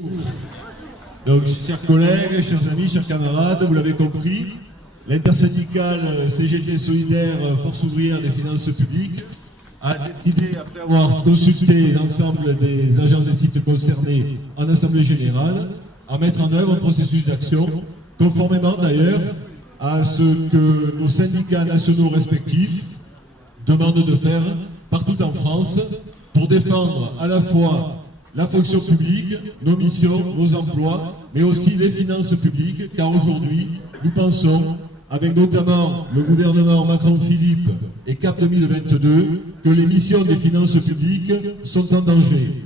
Donc, chers collègues, chers amis, chers camarades, vous l'avez compris, l'intersyndicale CGT Solidaire Force ouvrière des finances publiques a décidé, après avoir consulté l'ensemble des agents des sites concernés en Assemblée Générale, à mettre en œuvre un processus d'action, conformément d'ailleurs à ce que nos syndicats nationaux respectifs demandent de faire partout en France pour défendre à la fois la fonction publique, nos missions, nos emplois, mais aussi les finances publiques, car aujourd'hui, nous pensons, avec notamment le gouvernement Macron-Philippe et CAP 2022, que les missions des finances publiques sont en danger.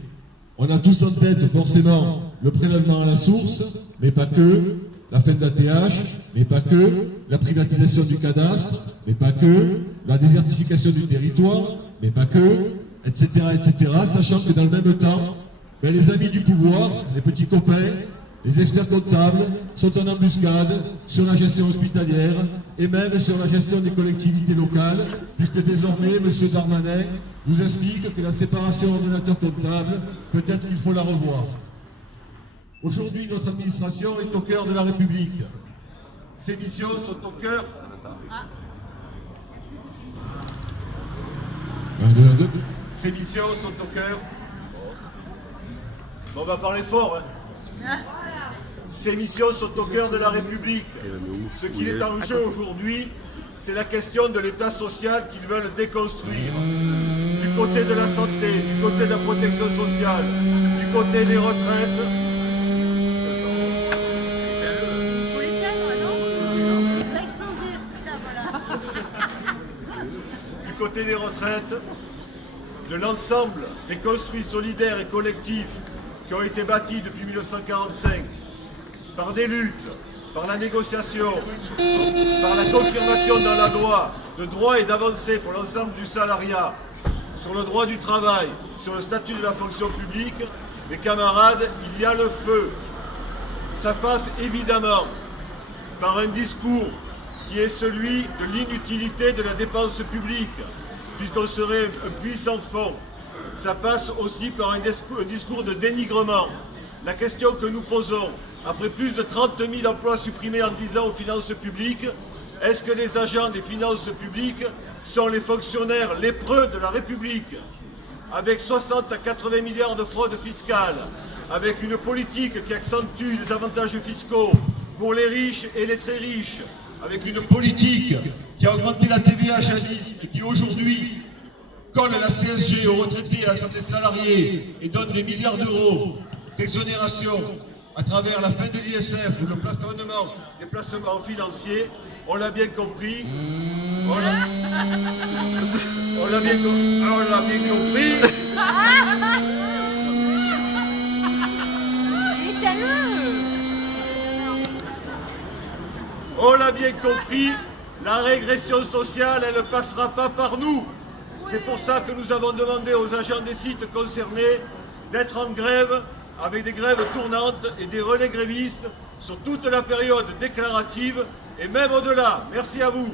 On a tous en tête forcément le prélèvement à la source, mais pas que, la fin de la TH, mais pas que, la privatisation du cadastre, mais pas que, la désertification du territoire, mais pas que, etc., sachant que dans le même temps, les amis du pouvoir, les petits copains, les experts comptables sont en embuscade sur la gestion hospitalière et même sur la gestion des collectivités locales, puisque désormais, M. Darmanin nous explique que la séparation ordinateur comptable, peut-être qu'il faut la revoir. Aujourd'hui, notre administration est au cœur de la République. Ses missions sont au cœur... Ses missions sont au cœur... On va parler fort, hein. Ces missions sont au cœur de la République. Ce qui est en jeu aujourd'hui, c'est la question de l'État social qu'ils veulent déconstruire. Du côté de la santé, du côté de la protection sociale, du côté des retraites. Du côté des retraites, de l'ensemble des construits solidaires et collectifs qui ont été bâtis depuis 1945, par des luttes, par la négociation, par la confirmation dans la loi de droits et d'avancées pour l'ensemble du salariat, sur le droit du travail, sur le statut de la fonction publique, mes camarades, il y a le feu. Ça passe évidemment par un discours qui est celui de l'inutilité de la dépense publique, puisqu'on serait un puits sans fond. Ça passe aussi par un discours de dénigrement. La question que nous posons, après plus de 30 000 emplois supprimés en 10 ans aux finances publiques, est-ce que les agents des finances publiques sont les fonctionnaires lépreux de la République? Avec 60 à 80 milliards de fraude fiscale, avec une politique qui accentue les avantages fiscaux pour les riches et les très riches, avec une politique qui a augmenté la TVA jadis et qui aujourd'hui colle la CSG aux retraités, à la santé des salariés et donne des milliards d'euros d'exonération à travers la fin de l'ISF ou le plafonnement des placements financiers, on l'a bien compris. On l'a bien compris. On l'a bien compris, la régression sociale, elle ne passera pas par nous. C'est pour ça que nous avons demandé aux agents des sites concernés d'être en grève, avec des grèves tournantes et des relais grévistes sur toute la période déclarative et même au-delà. Merci à vous.